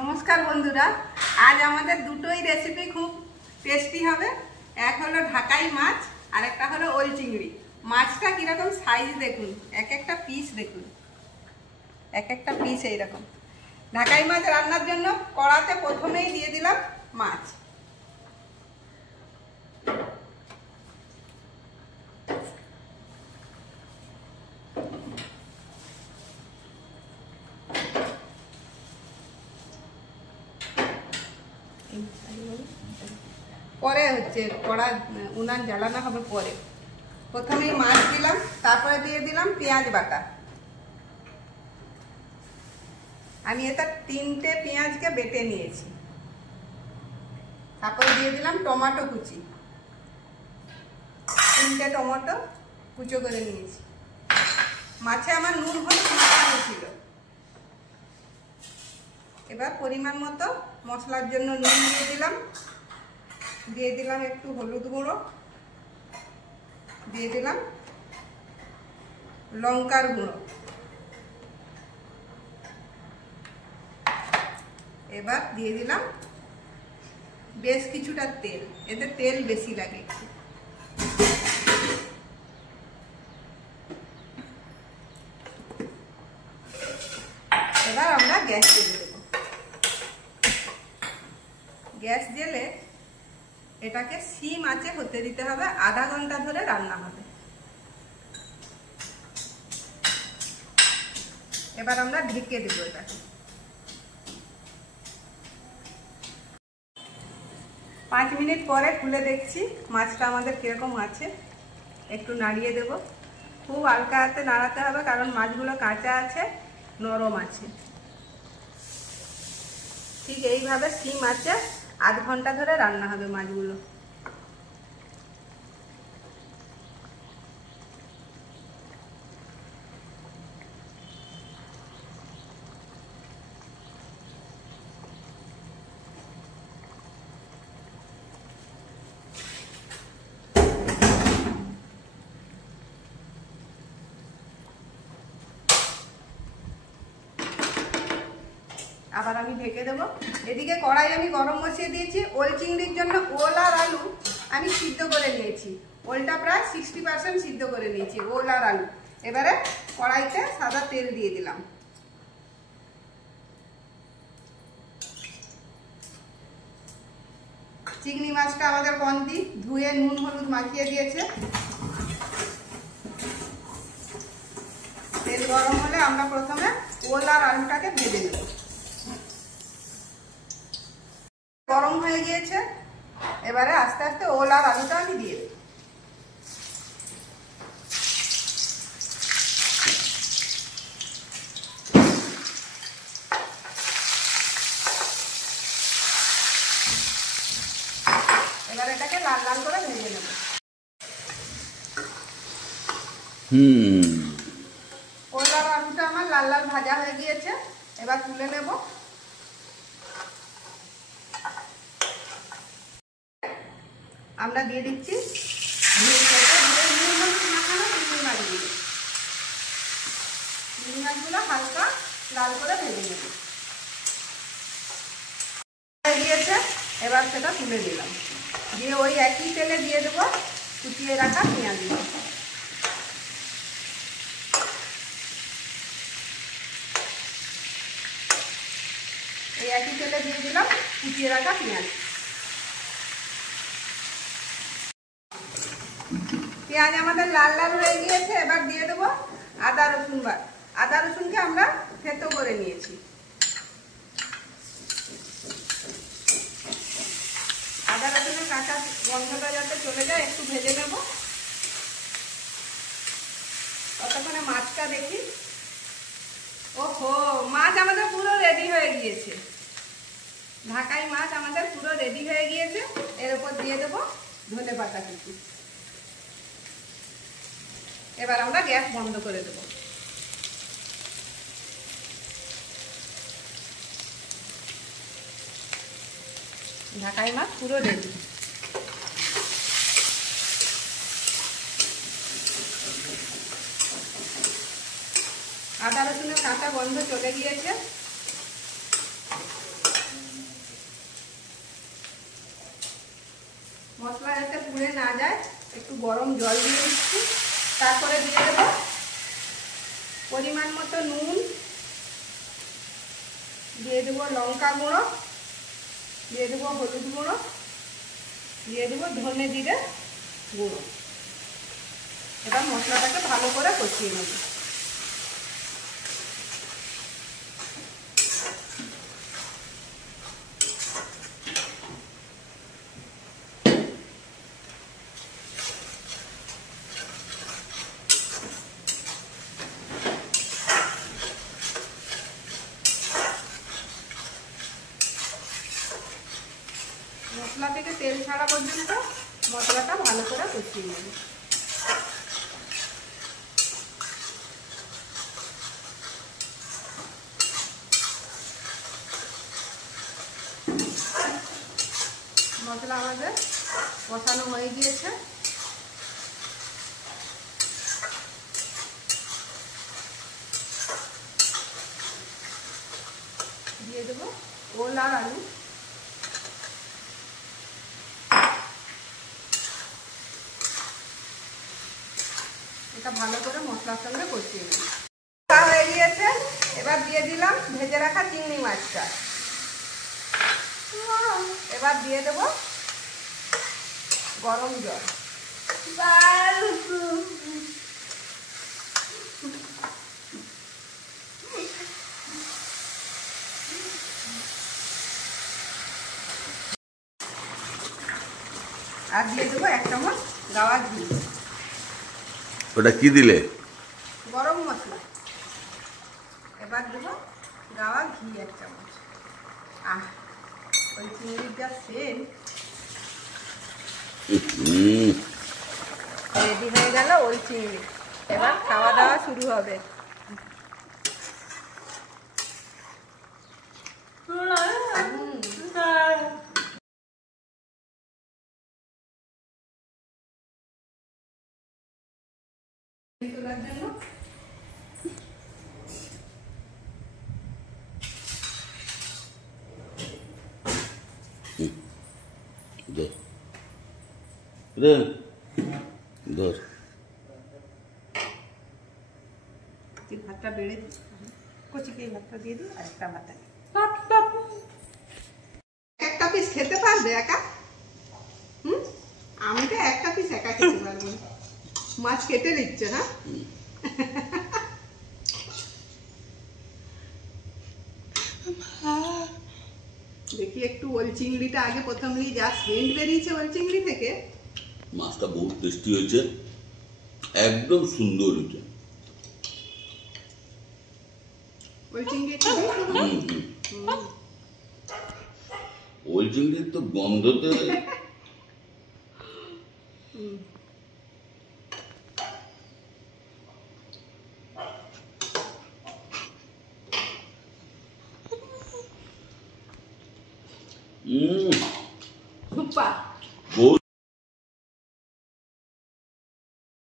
নমস্কার বন্ধুরা, আজ আমাদের দুটোই রেসিপি খুব টেস্টি হবে। এক হলো ঢাকাই মাছ আর একটা হলো ওল চিংড়ি। মাছটা কিরকম সাইজ দেখুন, এক একটা পিস দেখুন, এক একটা পিস এইরকম। ঢাকাই মাছ রান্নার জন্য কড়াতে প্রথমেই দিয়ে দিলাম মাছ। পরে কড়া উনান জ্বালানো হবে পরে। প্রথমেই মাছ দিলাম, তারপরে দিয়ে দিলাম পেঁয়াজ বাটা। আমি এটা 3টে পেঁয়াজকে বেটে নিয়েছি। তারপরে দিয়ে দিলাম টমেটো কুচি, 3টে টমেটো কুচো করে নিয়েছি। মাছে আমার নুন হলুদ মাখানো ছিল। এবার পরিমাণ মতো মশলার জন্য নুন দিয়ে দিলাম একটু হলুদ গুঁড়ো, দিয়ে দিলাম লঙ্কার গুঁড়ো। এবার দিয়ে দিলাম বেশ কিছুটা তেল, এতে তেল বেশি লাগে। এবার আমরা গ্যাস জ্বেলে দেব। গ্যাস জ্বেলে এটাকে সিম আঁচে হতে দিতে হবে, আধা ঘন্টা ধরে রান্না হবে। এবার আমরা ঢেকে দেব এটাকে। 5 মিনিট পরে খুলে দেখছি মাছটা আমাদের কিরকম আছে। একটু নাড়িয়ে দেব, খুব হালকা হাতে নাড়াতে হবে কারণ মাছগুলো কাঁচা আছে, নরম আছে। ঠিক এইভাবে সিম আঁচে আধ ঘন্টা ধরে রান্না হবে মাছগুলো। আবার আমি ঢেকে দেবো। এদিকে কড়াই আমি গরম বসিয়ে দিয়েছি। ওল চিংড়ির জন্য ওল আর আলু আমি সিদ্ধ করে নিয়েছি। ওলটা প্রায় 60% সিদ্ধ করে নিয়েছি, ওল আর আলু। এবারে কড়াইতে সাদা তেল দিয়ে দিলাম। চিংড়ি মাছটা আমাদের বন্দি ধুয়ে নুন হলুদ মাখিয়ে দিয়েছে। তেল গরম হলে আমরা প্রথমে ওল আর আলুটাকে ভেজে নেব। গরম হয়ে গিয়েছে, এবারে আস্তে আস্তে ওল আর আলুটা আমি দিয়ে দেব। এবার এটাকে লাল লাল করে ভেজে নেব। ওল আর আলুটা আমার লাল লাল ভাজা হয়ে গিয়েছে, এবার তুলে নেব। আমরা দিয়ে দিচ্ছি চিংড়ি মাছগুলো হালকা লাল করে ভেজে নেব। দিয়েছে, এবার সেটা তুলে দিলাম। দিয়ে ওই একই তেলে দিয়ে দেবো কুচিয়ে রাখা পেঁয়াজগুলো। এই একই তেলে দিয়ে দিলাম কুচিয়ে রাখা পেঁয়াজ। পেঁয়াজ আমাদের লাল লাল হয়ে গিয়েছে, এবার দিয়ে দেবো আদা রসুন বাটা। আদা রসুনকে আমরা থেতো করে নিয়েছি। আদা রসুনের কাঁচা গন্ধটা যাতে চলে যায় একটু ভেজে নেব। ততক্ষণে মাছটা দেখি। ওহো, মাছ আমাদের পুরো রেডি হয়ে গিয়েছে। ঢাকাই মাছ আমাদের পুরো রেডি হয়ে গিয়েছে। এর উপর দিয়ে দেবো ধনেপাতা কুচি। এবার আমরা গ্যাস বন্ধ করে দেব। ঢাকাই মাছ পুরো রেডি। আদা রসুনের কাঁচা গন্ধ চলে গিয়েছে। মশলা যাতে পুড়ে না যায় একটু গরম জল দিয়ে দিচ্ছি। তারপরে দিয়ে দেবো পরিমাণ মতো নুন, দিয়ে দেবো লঙ্কা গুঁড়ো, দিয়ে দেবো হলুদ গুঁড়ো, দিয়ে দেবো ধনে জিরে গুঁড়ো। এবার মশলাটাকে ভালো করে কষিয়ে নেব। মশলা থেকে তেল ছাড়া পর্যন্ত মশলাটা ভালো করে কষিয়ে নেব। মশলা আমাদের কষানো হয়ে গিয়েছে। দিয়ে দেবো ওল আর আলু। এটা ভালো করে মশলার সঙ্গে কষিয়ে নেব। হয়ে গিয়েছে, এবার দিয়ে দিলাম ভেজে রাখা চিংড়ি মাছটা। এবার দিয়ে দেব গরম জল। আর দিয়ে দেবো 1 চামচ গাওয়া ঘি। ওটা কি দিলে? গরম মশলা। এবার দেবো গাওয়া ঘি 1 চামচ। ওই চিংড়ির যা সেন্ট, রেডি হয়ে গেল ওই চিংড়ি। এবার খাওয়া দাওয়া শুরু হবে। তোলার জন্য ভাতটা বেড়ে কচিকে ভাতটা দিয়ে দিই। আর একটা ভাত একটা পিস খেতে পারবে একা? আমি তো একটা পিস একা খেতে পারবো। মাছ কেটে নিচ্ছে। হ্যাঁ, দেখি একটু ওল চিংড়িটা আগে প্রথমেই যা সেন্ট বেরিয়েছে ওল চিংড়ি থেকে। মাছটা বহুত টেস্টি হয়েছে, একদম সুন্দর হয়েছে। ওল চিংড়ি ওল চিংড়ির তো গন্ধতে সুপার।